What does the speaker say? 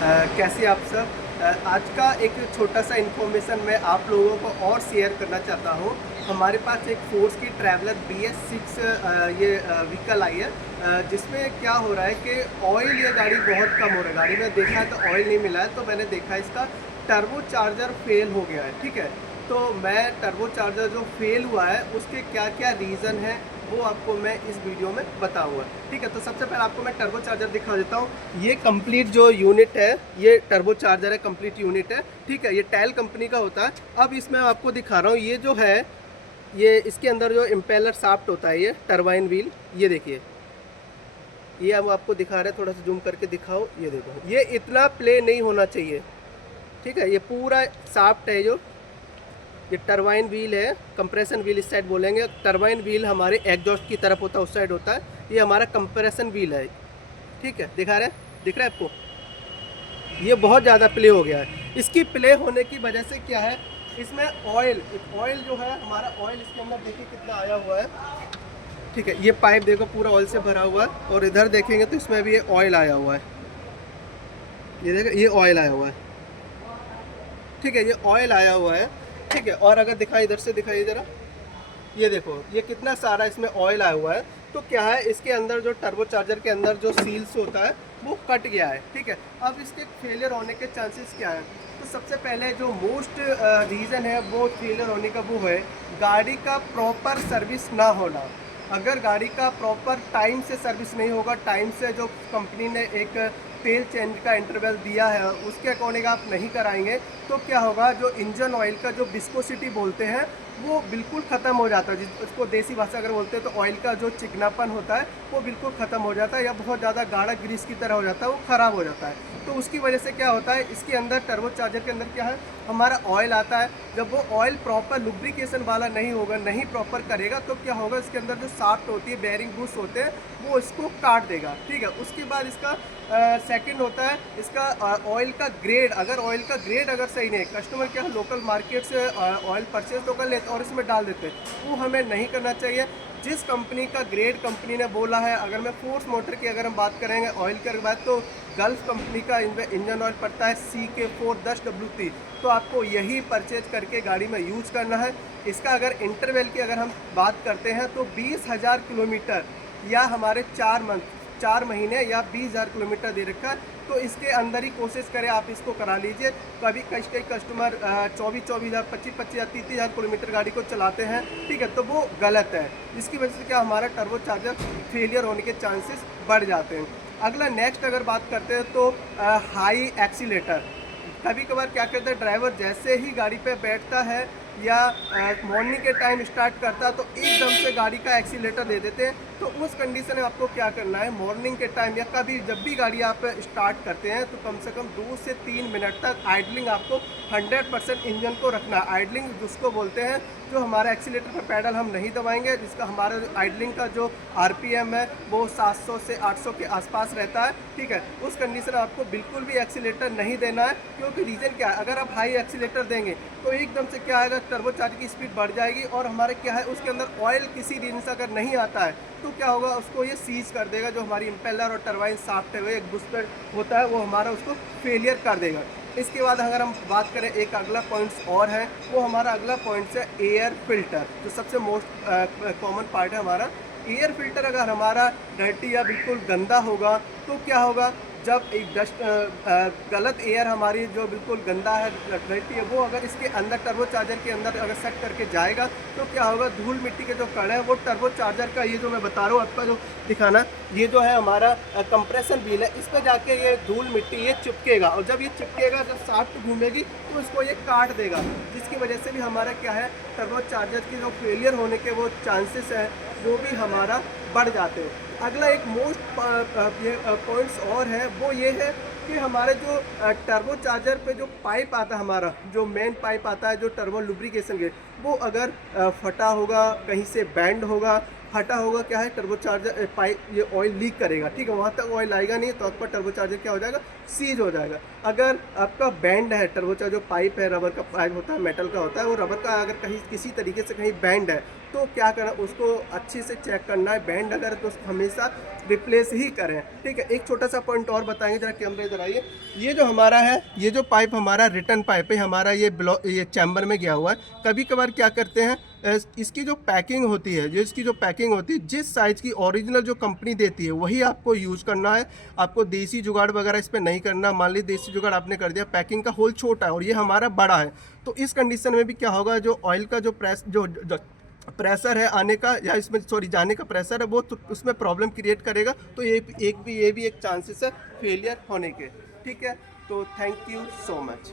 कैसे आप सब। आज का एक छोटा सा इन्फॉर्मेशन मैं आप लोगों को और शेयर करना चाहता हूँ। हमारे पास एक फोर्स की ट्रैवलर BS6 ये व्हीकल आई है, जिसमें क्या हो रहा है कि ऑयल ये गाड़ी बहुत कम हो रहा है। गाड़ी में देखा है तो ऑयल नहीं मिला है, तो मैंने देखा इसका टर्बो चार्जर फेल हो गया है। ठीक है, तो मैं टर्बो चार्जर जो फेल हुआ है उसके क्या क्या रीज़न है वो आपको मैं इस वीडियो में बताऊंगा। ठीक है, तो सबसे पहले आपको मैं टर्बो चार्जर दिखा देता हूँ। ये कंप्लीट जो यूनिट है, ये टर्बो चार्जर है, कंप्लीट यूनिट है। ठीक है, ये टैल कंपनी का होता है। अब इसमें आपको दिखा रहा हूँ, ये जो है ये इसके अंदर जो इम्पेलर शाफ्ट होता है, ये टरबाइन व्हील, ये देखिए, ये अब आपको दिखा रहे हैं, थोड़ा सा जूम करके दिखाओ। ये देखो, ये इतना प्ले नहीं होना चाहिए। ठीक है, ये पूरा शाफ्ट है, जो ये टरबाइन व्हील है, कंप्रेशन व्हील इस साइड बोलेंगे। टरबाइन व्हील हमारे एग्जॉस्ट की तरफ होता है, उस साइड होता है। ये हमारा कंप्रेशन व्हील है। ठीक है, दिख रहा है आपको, ये बहुत ज़्यादा प्ले हो गया है। इसकी प्ले होने की वजह से क्या है, इसमें ऑयल जो है हमारा, ऑयल इसके अंदर देखिए कितना आया हुआ है। ठीक है, ये पाइप देखो पूरा ऑयल से भरा हुआ है, और इधर देखेंगे तो इसमें भी ये ऑयल आया हुआ है। ये देखो, ये ऑयल आया हुआ है। ठीक है, ये ऑयल आया हुआ है। ठीक है, और अगर दिखाई इधर से, दिखाइए ज़रा, ये देखो ये कितना सारा इसमें ऑयल आया हुआ है। तो क्या है, इसके अंदर जो टर्बो चार्जर के अंदर जो सील्स होता है वो कट गया है। ठीक है, अब इसके फेलियर होने के चांसेस क्या है, तो सबसे पहले जो मोस्ट रीज़न है वो फेलियर होने का वो है गाड़ी का प्रॉपर सर्विस ना होना। अगर गाड़ी का प्रॉपर टाइम से सर्विस नहीं होगा, टाइम से जो कंपनी ने एक तेल चेंज का इंटरवल दिया है उसके अकॉर्डिंग आप नहीं कराएंगे, तो क्या होगा, जो इंजन ऑयल का जो विस्कोसिटी बोलते हैं वो बिल्कुल ख़त्म हो जाता है। जिसको देसी भाषा अगर बोलते हैं तो ऑयल का जो चिकनापन होता है वो बिल्कुल ख़त्म हो जाता है, या बहुत ज़्यादा गाढ़ा ग्रीस की तरह हो जाता है, वो ख़राब हो जाता है। तो उसकी वजह से क्या होता है, इसके अंदर टर्बो चार्जर के अंदर क्या है, हमारा ऑयल आता है। जब वो ऑयल प्रॉपर लुब्रिकेशन वाला नहीं होगा, नहीं प्रॉपर करेगा, तो क्या होगा, इसके अंदर जो शाफ्ट होती है, बेयरिंग बुश होते हैं, वो इसको काट देगा। ठीक है, उसके बाद इसका सेकंड होता है इसका ऑयल का ग्रेड। अगर ऑयल का ग्रेड अगर सही नहीं, कस्टमर क्या है लोकल मार्केट से ऑयल परचेज तो कर लेते और इसमें डाल देते हैं, वो हमें नहीं करना चाहिए। जिस कंपनी का ग्रेड कंपनी ने बोला है, अगर मैं फोर्स मोटर की अगर हम बात करेंगे ऑयल के बाद, तो गल्फ कंपनी का इंजन ऑयल पड़ता है CK410WT, तो आपको यही परचेज करके गाड़ी में यूज करना है। इसका अगर इंटरवल की अगर हम बात करते हैं तो 20,000 किलोमीटर या हमारे 4 महीने या 20,000 किलोमीटर दे रखा है, तो इसके अंदर ही कोशिश करें आप इसको करा लीजिए। कभी कई कस्टमर 24,000, 25,000, 30,000 किलोमीटर गाड़ी को चलाते हैं। ठीक है, तो वो गलत है। इसकी वजह से क्या, हमारा टर्बो चार्जर फेलियर होने के चांसेस बढ़ जाते हैं। अगला नेक्स्ट अगर बात करते हैं तो हाई एक्सीलेटर। कभी कभार क्या करता है ड्राइवर, जैसे ही गाड़ी पे बैठता है या मॉर्निंग के टाइम स्टार्ट करता है तो एकदम से गाड़ी का एक्सीलेटर दे देते हैं। तो उस कंडीशन में आपको क्या करना है, मॉर्निंग के टाइम या कभी जब भी गाड़ी आप स्टार्ट करते हैं तो कम से कम 2 से 3 मिनट तक आइडलिंग आपको 100% इंजन को रखना है। आइडलिंग जिसको बोलते हैं, जो हमारा एक्सीलेटर पर पैडल हम नहीं दबाएंगे, जिसका हमारा आइडलिंग का जो RPM है वो 700 से 800 के आसपास रहता है। ठीक है, उस कंडीशन में आपको बिल्कुल भी एक्सीलेटर नहीं देना है, क्योंकि रीज़न क्या है, अगर आप हाई एक्सीलेटर देंगे तो एकदम से क्या आएगा, टर्बो चार्जर की स्पीड बढ़ जाएगी, और हमारे क्या है उसके अंदर ऑयल किसी रीजन से अगर नहीं आता है तो क्या होगा, उसको ये सीज कर देगा। जो हमारी इम्पेलर और टरबाइन शाफ्ट है, वो एक बुस्टर होता है, वो हमारा उसको फेलियर कर देगा। इसके बाद अगर हम बात करें, एक अगला पॉइंट्स और है, वो हमारा अगला पॉइंट्स है एयर फिल्टर, जो सबसे मोस्ट कॉमन पार्ट है हमारा। एयर फिल्टर अगर हमारा डर्टी या बिल्कुल गंदा होगा तो क्या होगा, जब एक डस्ट गलत एयर हमारी जो बिल्कुल गंदा है, डर्टी है, वो अगर इसके अंदर टर्बो चार्जर के अंदर अगर सेट करके जाएगा तो क्या होगा, धूल मिट्टी के जो कण है वो टर्बो चार्जर का, ये जो मैं बता रहा हूँ आपका जो दिखाना, ये जो है हमारा कंप्रेशन व्हील है, इस पर जाके ये धूल मिट्टी ये चिपकेगा, और जब ये चिपकेगा, जब शाफ्ट घूमेगी तो इसको ये काट देगा, जिसकी वजह से भी हमारा क्या है, टर्बो चार्जर की जो फेलियर होने के वो चांसेस है वो भी हमारा बढ़ जाते हैं। अगला एक मोस्ट पॉइंट्स और है, वो ये है कि हमारे जो टर्बो चार्जर पे जो पाइप आता है, हमारा जो मेन पाइप आता है, जो टर्बो लुब्रिकेशन के, वो अगर फटा होगा, कहीं से बैंड होगा, फटा होगा, क्या है, टर्बो चार्जर पाइप ये ऑयल लीक करेगा। ठीक है, वहाँ तक ऑयल आएगा नहीं, तो आपका टर्बो चार्जर क्या हो जाएगा, सीज हो जाएगा। अगर आपका बैंड है, टर्बो चार्जर जो पाइप है, रबर का पाइप होता है, मेटल का होता है, वो रबर का अगर कहीं किसी तरीके से कहीं बैंड है तो क्या करना, उसको अच्छे से चेक करना है। बेंड अगर तो हमेशा रिप्लेस ही करें, ठीक है। एक छोटा सा पॉइंट और बताएंगे, जरा कैमरे इधर आइए। ये जो हमारा है, ये जो पाइप हमारा रिटर्न पाइप है हमारा, ये ब्लॉक ये चैम्बर में गया हुआ है। कभी कभार क्या करते हैं, इसकी जो पैकिंग होती है, जिस साइज़ की ओरिजिनल जो कंपनी देती है वही आपको यूज़ करना है। आपको देसी जुगाड़ वगैरह इस पे नहीं करना। मान लीजिए देसी जुगाड़ आपने कर दिया, पैकिंग का होल छोटा है और ये हमारा बड़ा है, तो इस कंडीशन में भी क्या होगा, जो ऑयल का जो प्रेशर है आने का, या इसमें सॉरी जाने का प्रेशर है, वो तो उसमें प्रॉब्लम क्रिएट करेगा। तो ये भी एक चांसेस है फेलियर होने के, ठीक है। तो थैंक यू सो मच।